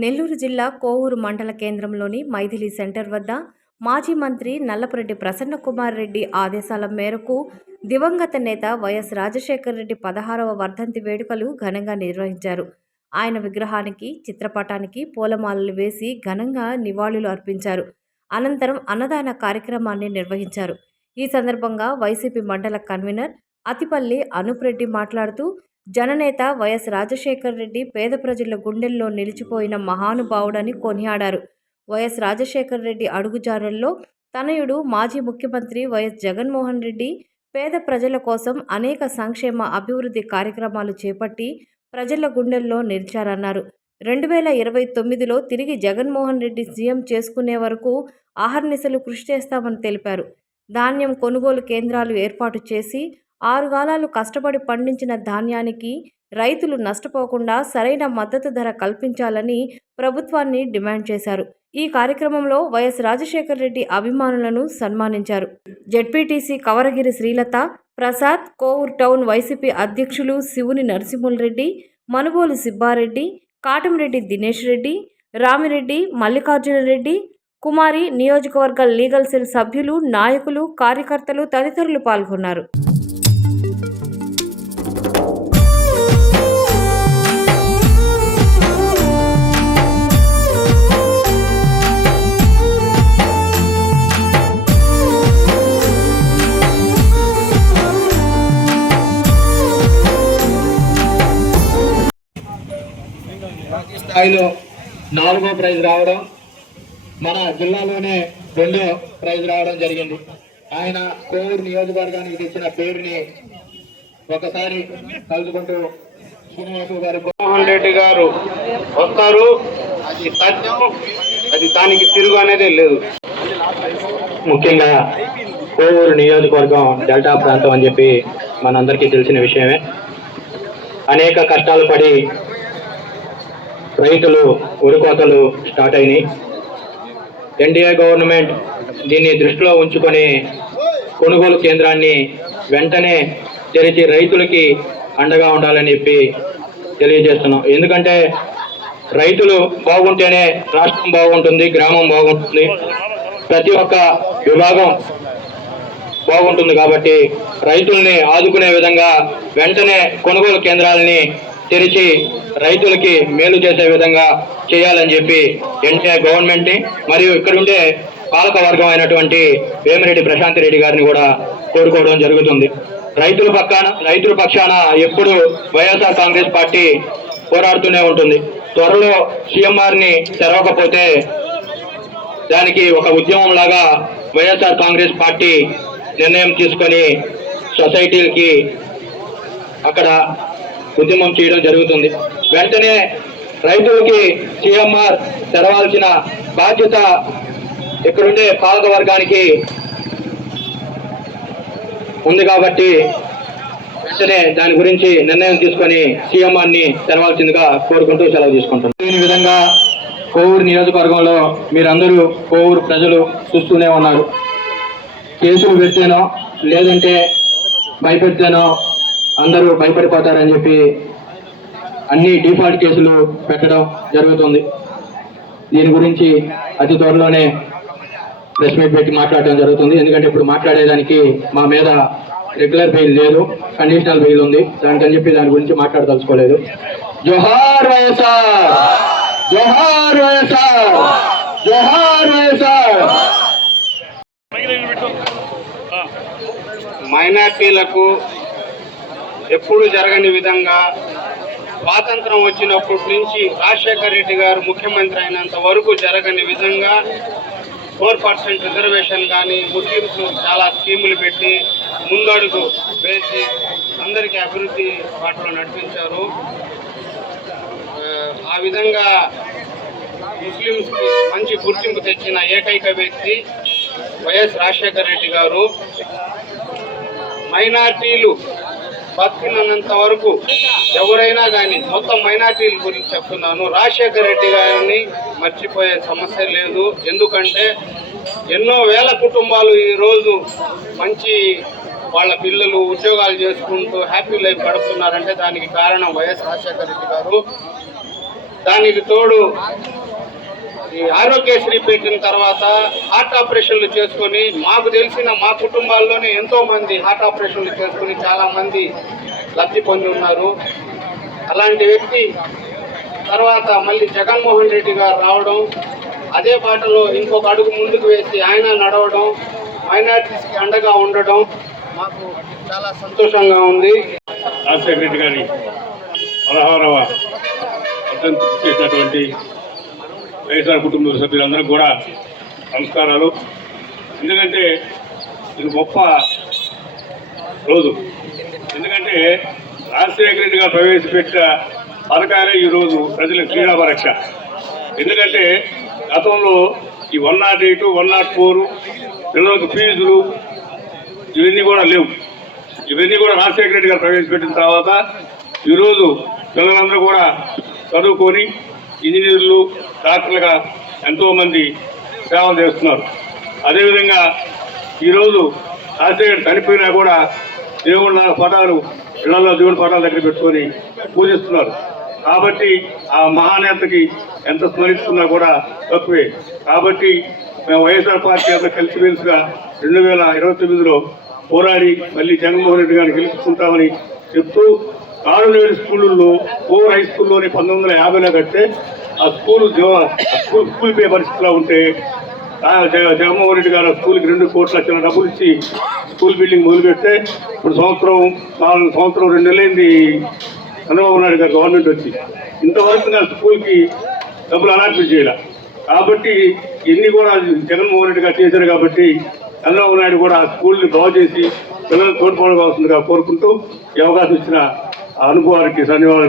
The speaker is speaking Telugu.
నెల్లూరు జిల్లా కోవూరు మండల కేంద్రంలోని మైథిలి సెంటర్ వద్ద మాజీ మంత్రి నల్లపురెడ్డి ప్రసన్నకుమార్ రెడ్డి ఆదేశాల మేరకు దివంగత నేత వైఎస్ రాజశేఖర రెడ్డి పదహారవ వర్ధంతి వేడుకలు ఘనంగా నిర్వహించారు. ఆయన విగ్రహానికి చిత్రపటానికి పూలమాలలు వేసి ఘనంగా నివాళులు అర్పించారు. అనంతరం అన్నదాన కార్యక్రమాన్ని నిర్వహించారు. ఈ సందర్భంగా వైసీపీ మండల కన్వీనర్ అతిపల్లి అనుప్రెడ్డి మాట్లాడుతూ జననేత వైఎస్ రాజశేఖర్ రెడ్డి పేద ప్రజల గుండెల్లో నిలిచిపోయిన మహానుభావుడని కొనియాడారు. వైఎస్ రాజశేఖర్ రెడ్డి అడుగుజాడల్లో తనయుడు మాజీ ముఖ్యమంత్రి వైఎస్ జగన్మోహన్ రెడ్డి పేద ప్రజల కోసం అనేక సంక్షేమ అభివృద్ధి కార్యక్రమాలు చేపట్టి ప్రజల గుండెల్లో నిలిచారన్నారు. రెండు వేల ఇరవై తొమ్మిదిలో తిరిగి జగన్మోహన్ రెడ్డి సీఎం చేసుకునే వరకు ఆహర్నిశలు కృషి చేస్తామని తెలిపారు. ధాన్యం కొనుగోలు కేంద్రాలు ఏర్పాటు చేసి ఆరుగాలాలు కష్టపడి పండించిన ధాన్యానికి రైతులు నష్టపోకుండా సరైన మద్దతు ధర కల్పించాలని ప్రభుత్వాన్ని డిమాండ్ చేశారు. ఈ కార్యక్రమంలో వైఎస్ రాజశేఖర రెడ్డి అభిమానులను సన్మానించారు. ZPTC Kavaragiri Srilatha Prasad Kovur town YCP అధ్యక్షులు శివుని నరసింహులరెడ్డి మనుబోలు సిబ్బారెడ్డి కాటంరెడ్డి దినేష్ రెడ్డి రామిరెడ్డి మల్లికార్జునరెడ్డి కుమారి నియోజకవర్గ లీగల్ సెల్ సభ్యులు నాయకులు కార్యకర్తలు తదితరులు పాల్గొన్నారు. స్థాయిలో నాలుగో ప్రైజ్ రావడం మన జిల్లాలోనే రెండో ప్రైజ్ రావడం జరిగింది. ఆయన కోవూరు నియోజకవర్గానికి తెచ్చిన పేరుని ఒకసారి కలుసుకుంటూ శ్రీనివాసు గారు జగన్మోహన్ రెడ్డి గారు వస్తారు. అది సత్యం. అది దానికి తిరుగు అనేది లేదు. ముఖ్యంగా కోవూరు నియోజకవర్గం డెల్టా ప్రాంతం అని చెప్పి మనందరికీ తెలిసిన విషయమే. అనేక కష్టాలు పడి రైతులు ఉరికోతలు స్టార్ట్ అయినాయి. ఎన్డీఏ గవర్నమెంట్ దీన్ని దృష్టిలో ఉంచుకొని కొనుగోలు కేంద్రాన్ని వెంటనే తెరిచి రైతులకి అండగా ఉండాలని చెప్పి తెలియజేస్తున్నాం. ఎందుకంటే రైతులు బాగుంటేనే రాష్ట్రం బాగుంటుంది గ్రామం బాగుంటుంది ప్రతి ఒక్క విభాగం బాగుంటుంది కాబట్టి రైతుల్ని ఆదుకునే విధంగా వెంటనే కొనుగోలు కేంద్రాలని తెరిచి రైతులకి మేలు చేసే విధంగా చేయాలని చెప్పి ఎన్టీఏ గవర్నమెంట్ని మరియు ఇక్కడ ఉండే పాలక వర్గం అయినటువంటి వేమిరెడ్డి ప్రశాంత్ రెడ్డి గారిని కూడా కోరుకోవడం జరుగుతుంది. రైతుల పక్కన రైతుల పక్షాన ఎప్పుడు వైఎస్ఆర్ కాంగ్రెస్ పార్టీ పోరాడుతూనే ఉంటుంది. త్వరలో సీఎంఆర్ని తెరవకపోతే దానికి ఒక ఉద్యమం లాగా వైఎస్ఆర్ కాంగ్రెస్ పార్టీ నిర్ణయం తీసుకొని సొసైటీలకి అక్కడ ఉద్యమం చేయడం జరుగుతుంది. వెంటనే రైతులకి సిఎంఆర్ తెరవాల్సిన బాధ్యత ఇక్కడుండే పాలక వర్గానికి ఉంది కాబట్టి వెంటనే దాని గురించి నిర్ణయం తీసుకొని సీఎంఆర్ని తెరవాల్సిందిగా కోరుకుంటూ సెలవు తీసుకుంటాం దీని విధంగా కోవూరు నియోజకవర్గంలో మీరందరూ కోవూరు ప్రజలు చూస్తూనే ఉన్నారు. కేసులు పెడితేనో లేదంటే భయపెడితేనో అందరూ భయపడిపోతారని చెప్పి అన్ని డిఫాల్ట్ కేసులు పెట్టడం జరుగుతుంది. దీని గురించి అతి త్వరలోనే ప్రెస్ మీట్ పెట్టి మాట్లాడటం జరుగుతుంది. ఎందుకంటే ఇప్పుడు మాట్లాడేదానికి మా మీద రెగ్యులర్ బెయిల్ లేదు కండిషనల్ బెయిల్ ఉంది. దానికని చెప్పి దాని గురించి మాట్లాడదలుచుకోలేదు. జోహార్ వైఎస్ఆర్! జోహార్ వైఎస్ఆర్! జోహార్ వైఎస్ఆర్! మైనార్టీలకు ఎప్పుడు జరగని విధంగా స్వాతంత్రం వచ్చినప్పటి నుంచి రాజశేఖర్ రెడ్డి గారు ముఖ్యమంత్రి అయినంత వరకు జరగని విధంగా ఫోర్ పర్సెంట్ రిజర్వేషన్ కానీ ముస్లింస్ చాలా స్కీములు పెట్టి ముందడుగు వేసి అందరికీ అభివృద్ధి పాటలు నడిపించారు. ఆ, ఆ విధంగా ముస్లింస్కి మంచి గుర్తింపు తెచ్చిన ఏకైక వ్యక్తి వైఎస్ రాజశేఖర రెడ్డి గారు. మైనార్టీలు బతికినంత వరకు ఎవరైనా కానీ మొత్తం మైనార్టీల గురించి చెప్తున్నాను. రాజశేఖర రెడ్డి గారిని మర్చిపోయే సమస్య లేదు. ఎందుకంటే ఎన్నో వేల కుటుంబాలు ఈరోజు మంచి వాళ్ళ పిల్లలు ఉద్యోగాలు చేసుకుంటూ హ్యాపీ లైఫ్ గడుపుతున్నారంటే దానికి కారణం వైఎస్ రాజశేఖర రెడ్డి గారు. దానికి తోడు ఈ ఆరోగ్యశ్రీ పెట్టిన తర్వాత హార్ట్ ఆపరేషన్లు చేసుకొని మాకు తెలిసిన మా కుటుంబాల్లోనే ఎంతో మంది హార్ట్ ఆపరేషన్లు చేసుకొని చాలా మంది లబ్ధి పొంది ఉన్నారు. అలాంటి వ్యక్తి తర్వాత మళ్ళీ జగన్మోహన్ రెడ్డి గారు రావడం అదే బాటలో ఇంకొక అడుగు ముందుకు వేసి ఆయన నడవడం మైనార్టీస్కి అండగా ఉండడం మాకు చాలా సంతోషంగా ఉంది. రాజశేఖర రెడ్డి గారి పదహారవ చేసినటువంటి వైఎస్ఆర్ కుటుంబ సభ్యులందరూ కూడా నమస్కారాలు. ఎందుకంటే ఇది గొప్ప రోజు. ఎందుకంటే రాజశేఖర రెడ్డి గారు ప్రవేశపెట్టిన పథకాలే ఈరోజు ప్రజల శ్రీరామ ఎందుకంటే గతంలో ఈ one nought eight one nought four పిల్లలకు ఫీజులు ఇవన్నీ కూడా లేవు. ఇవన్నీ కూడా రాజశేఖర రెడ్డి గారు ప్రవేశపెట్టిన తర్వాత ఈరోజు పిల్లలందరూ కూడా చదువుకొని ఇంజనీర్లు డాక్టర్లుగా ఎంతోమంది సేవలు చేస్తున్నారు. అదేవిధంగా ఈరోజు రాజశేఖర్ చనిపోయినా కూడా దేవుళ్ళ పటాలు ఇళ్ళలో దేవుడి పటాల దగ్గర పెట్టుకొని పూజిస్తున్నారు. కాబట్టి ఆ మహానేతకి ఎంత స్మరిస్తున్నా కూడా తక్కువే. కాబట్టి మేము వైఎస్ఆర్ పార్టీ అంతా కలిసిమెలిసిగా రెండు వేల ఇరవై తొమ్మిదిలో పోరాడి మళ్ళీ జగన్మోహన్ రెడ్డి గారిని గెలుచుకుంటామని చెప్తూ కారునేడు స్కూళ్ళల్లో ఫోర్ హై స్కూల్లోని పంతొమ్మిది వందల యాభైలో కడితే ఆ స్కూల్ జో- స్కూల్ స్కూల్ పే పరిస్థితిలో ఉంటే జగ- జగన్మోహన్ రెడ్డి గారు స్కూల్కి రెండు కోట్ల లక్షల డబ్బులు ఇచ్చి స్కూల్ బిల్డింగ్ మొదలు పెడితే ఇప్పుడు సంవత్సరం నాలుగు సంవత్సరం రెండు నెలలైంది చంద్రబాబు నాయుడు గారు గవర్నమెంట్ వచ్చి. ఇంతవరకు నా స్కూల్కి డబ్బులు అలాట్మెంట్ చేయాల. కాబట్టి ఇన్ని కూడా జగన్మోహన్ రెడ్డి గారు చేశారు కాబట్టి చంద్రబాబు నాయుడు కూడా ఆ స్కూల్ని బాగు చేసి పిల్లలు తోడ్పడవలసిందిగా కోరుకుంటూ ఈ అవకాశం ఇచ్చిన అనుభవానికి ధన్యవాదాలు